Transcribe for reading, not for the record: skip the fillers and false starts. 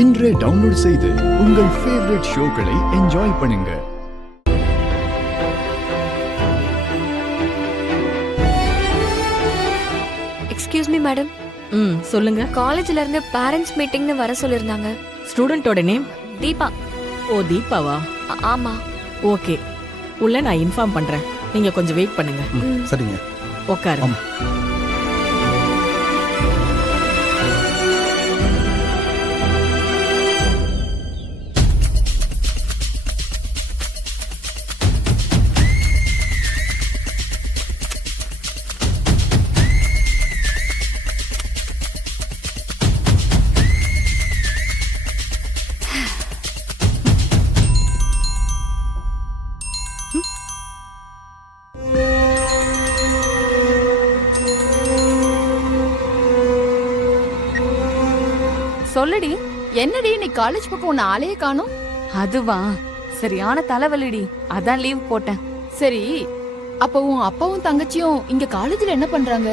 இன்றே டவுன்லோட் செய்து உங்கள் ஃபேவரட் ஷோக்களை என்ஜாய் பண்ணுங்க. Excuse me madam. சொல்லுங்க. காலேஜ்ல இருந்து பேரண்ட்ஸ் மீட்டிங்னு வர சொல்லிருந்தாங்க. ஸ்டூடெண்டோட நேம்? தீபா. ஓ, தீபாவா? ஆமா. ஓகே, உள்ள நான் இன்ஃபார்ம் பண்றேன். நீங்க கொஞ்சம் வெயிட் பண்ணுங்க. சரிங்க. உட்காரு. சொல்லுடி, என்னடி நீ காலேஜ் பக்கம் உன்ன ஆளையே காணோம்? அதுவா, சரியான தலைவலிடி, அதான் லீவ் போட்டேன். சரி, அப்ப உன் அப்பாவும் தங்கச்சியும் இங்க காலேஜ்ல என்ன பண்றாங்க?